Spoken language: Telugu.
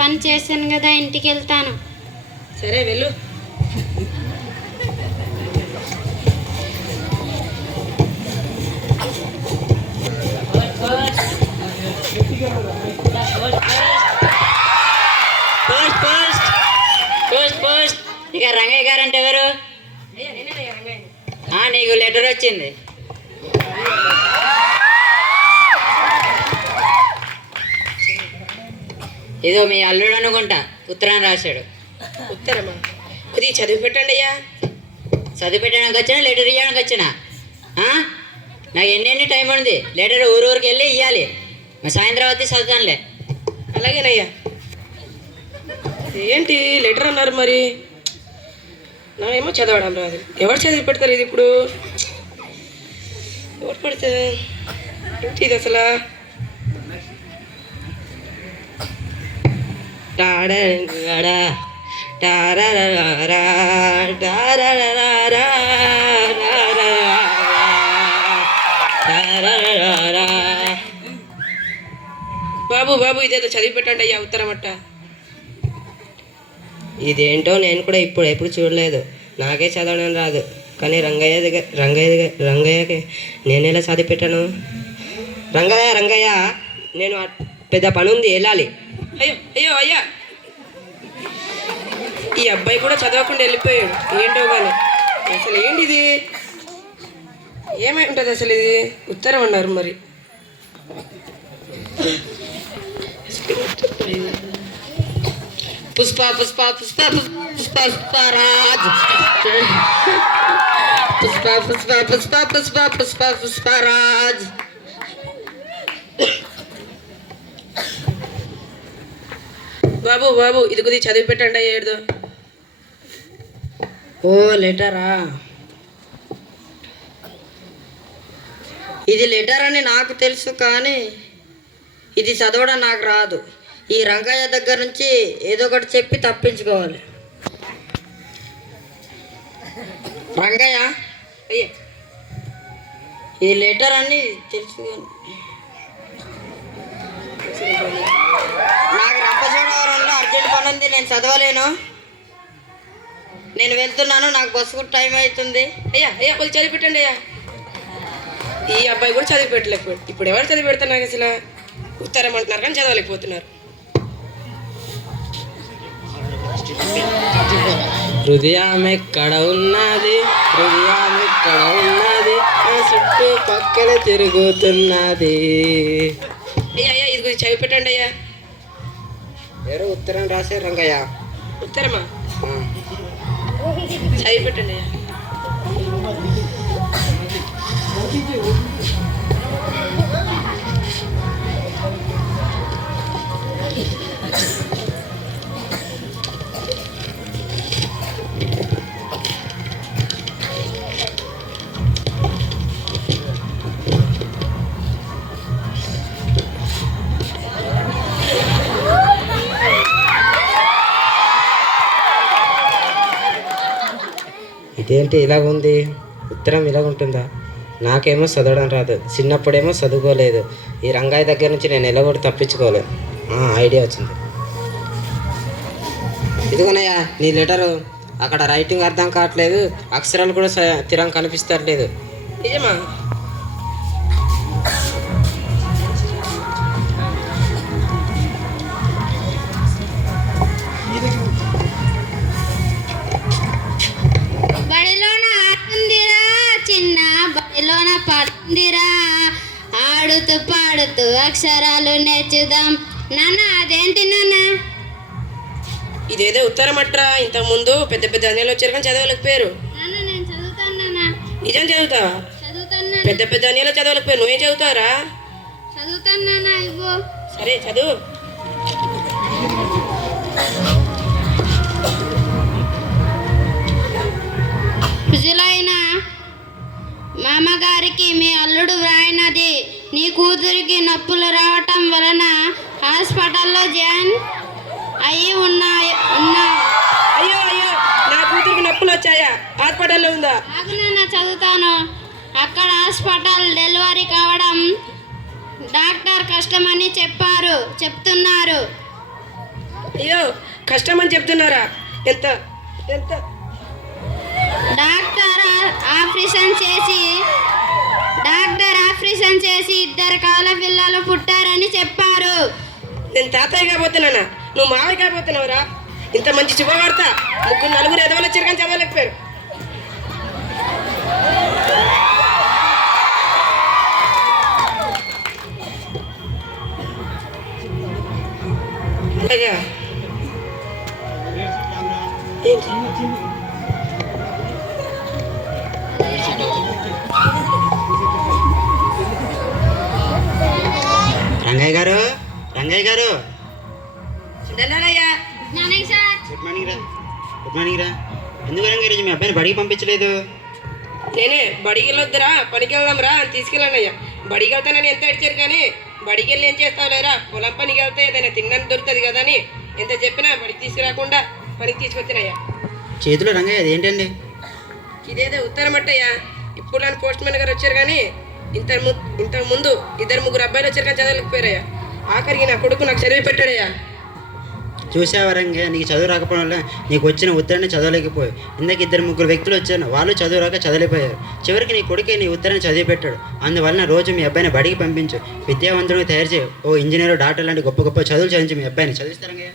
పని చేశాను కదా, ఇంటికి వెళ్తాను. సరే వెళ్ళు. ఇక రంగయ్య గారు అంటే ఎవరు? నీకు లెటర్ వచ్చింది. ఇదో మీ అల్లుడు అనుకుంటా ఉత్తరం రాశాడు. ఉత్తరమా? కొద్దిగా చదివి పెట్టండి అయ్యా. చదివి పెట్టడానికి వచ్చినా లెటర్ ఇవ్వడానికి వచ్చినా? నాకు ఎన్ని టైం ఉంది. లెటర్ ఊరికి వెళ్ళి ఇవ్వాలి. సాయంత్రం వచ్చి చదువుతానులే. అలాగేనయ్యా. ఏంటి లెటర్ అన్నారు మరి? నాకేమో చదవడం రాదు. ఎవరు చదివి పెడతారు ఇది ఇప్పుడు? ఎవరు పెడితే ఏంటి ఇది అసలు? బాబు బాబు ఇదేదో చదివి పెట్టండి అయ్యా ఉత్తరం అట్ట. ఇదేంటో నేను కూడా ఎప్పుడు చూడలేదు. నాకే చదవడం రాదు. కానీ రంగయ్యకి నేను ఎలా చదివి పెట్టాను? రంగయ్య నేను పెద్ద పని ఉంది, వెళ్ళాలి. అయ్యో అయ్యో అయ్యా, ఈ అబ్బాయి కూడా చదవకుండా వెళ్ళిపోయాడు. ఏంటో కానీ అసలు ఏంటిది? ఏమై ఉంటుంది అసలు? ఇది ఉత్తరం అన్నారు మరి. పుష్ప పుష్ప పుష్ప పుష్ప పుష్పరాజ్ పుష్ప పుష్ప పుష్ప పుష్ప పుష్ప పుష్పరాజ్. బాబు బాబు ఇది కొద్దిగా చదివి పెట్టండి ఏడుదో. ఓ లెటరా? ఇది లెటర్ అని నాకు తెలుసు, కానీ ఇది చదవడం నాకు రాదు. ఈ రంగయ్య దగ్గర నుంచి ఏదో ఒకటి చెప్పి తప్పించుకోవాలి. రంగయ్య అయ్యా, ఈ లెటర్ అని తెలుసు, నాకు రంపచోడవరంలో అర్జెంట్ పని ఉంది, నేను చదవలేను. నేను వెళ్తున్నాను, నాకు బస్సుకు టైం అవుతుంది. అయ్యా అయ్యా కొంచెం చదివి పెట్టండి అయ్యా. ఈ అబ్బాయి కూడా చదివి పెట్టలేకపోయాడు. ఇప్పుడు ఎవరు చదివి పెడతారు నాకు అసలు? ఉత్తరం అంటున్నారు కానీ చదవలేకపోతున్నారు. హృదయం ఎక్కడ ఉన్నది, హృదయం ఎక్కడ ఉన్నది, చుట్టూ పక్కన తిరుగుతున్నది. అయ్యా అయ్యా ఇది కొంచెం చదివి పెట్టండి అయ్యా. ఎవరో ఉత్తరం రాసే రంగయ్య. ఉత్తరమా? చదివి పెట్టండి అయ్యా. ఇదేంటి ఇలాగుంది? ఉత్తరం ఇలాగుంటుందా? నాకేమో చదవడం రాదు, చిన్నప్పుడేమో చదువుకోలేదు. ఈ రంగయ్య దగ్గర నుంచి నేను ఎలా కూడా తప్పించుకోలేదు. ఐడియా వచ్చింది. ఇదిగోనయ్యా నీ లెటరు. అక్కడ రైటింగ్ అర్థం కావట్లేదు, అక్షరాలు కూడా స్థిరం కనిపిస్తట్లేదు. నిజమా? పడుతుందిరా, ఆడుతూ పాడుతూ అక్షరాలు నేర్చుదాం. నాన్న అదేంటి నాన్న? ఇదేదో ఉత్తరం అట్రా. ఇంతకుముందు పెద్ద పెద్ద అన్యాలు వచ్చారు కానీ చదవలేకపోయారు. నాన్న నేను చదువుతాను నాన్న. నిజం చదువుతావా? చదువుతాను. పెద్ద పెద్ద అన్యాలు చదవలేకపోయారు, నువ్వేం చదువుతారా? చదువుతాను నాన్న. ఇవ్వు. సరే చదువు. విజులైన మామగారికి మీ అల్లుడు వ్రాయినది. నీ కూతురికి నొప్పులు రావటం వలన హాస్పిటల్లో జాయిన్ అయ్యి ఉన్నా. అయ్యో అయ్యో, నా కూతురికి నొప్పులు వచ్చాయా? హాస్పిటల్లో ఉందా? నాన్న చదువుతాను. అక్కడ హాస్పిటల్ డెలివరీ కావడం డాక్టర్ కష్టమని చెప్తున్నారు. అయ్యో కష్టం అని చెప్తున్నారా? ఎంత ఎంత ఆపరేషన్ చేసి 2 కాళ్ళ పిల్లలు పుట్టారని చెప్పారు. నేను తాతయ్య కాబోతున్నానా? నువ్వు మావయ్య కాబోతున్నావురా? ఇంత మంచి శుభవార్త 3 ఎదవలు వచ్చారు కానీ చదవలేకపోయారు. అయ్యా ఏంటి? రంగయ్య గారు, రంగయ్య గారు, దండాలయ్యా. గుడ్ మార్నింగ్ రా. గుడ్ మార్నింగ్ రా. ఎందుకు రంగయ్య రోజు మీ అబ్బాయిని బడికి పంపించలేదు? నేనే బడికి వెళ్ళొద్దురా, పనికి వెళ్దాం రా అని తీసుకెళ్ళాను అయ్యా. బడికి వెళ్తానని ఎంత అడిచారు కానీ బడికి వెళ్ళి ఏం చేస్తావు లేరా? పొలం పనికి వెళ్తే ఏదైనా తిన్నాను దొరుకుతుంది కదా అని ఎంత చెప్పినా బడికి తీసుకురాకుండా పనికి తీసుకొచ్చినయ్యా. చేతిలో రంగయ్య అది ఏంటండి? ఇదేదో ఉత్తరం అట్టయ్యా. ఇప్పుడు నన్ను పోస్ట్ మ్యాన్ గారు వచ్చారు కానీ ఇంతకు ముందు 2-3 అబ్బాయిలు వచ్చారు కానీ చదవలేకపోయారయ్యా. ఆఖరికి నా కొడుకు నాకు చదివి పెట్టాడయ్యా. చూసావా రంగయ్య, నీకు చదువు రాకపోవడం వల్ల నీకు వచ్చిన ఉత్తరాన్ని చదవలేకపోయి. ఇందాక 2-3 వ్యక్తులు వచ్చారు, వాళ్ళు చదువు రాక చదవలేకపోయారు. చివరికి నీ కొడుకే నీ ఉత్తరాన్ని చదివి పెట్టాడు. అందువలన రోజు మీ అబ్బాయిని బడికి పంపించు, విద్యావంతుడిని తయారు చేయి. ఓ ఇంజనీర్, డాక్టర్ లాంటి గొప్ప గొప్ప చదువులు చదివించి మీ అబ్బాయిని చదివిస్తారు రంగయ్య.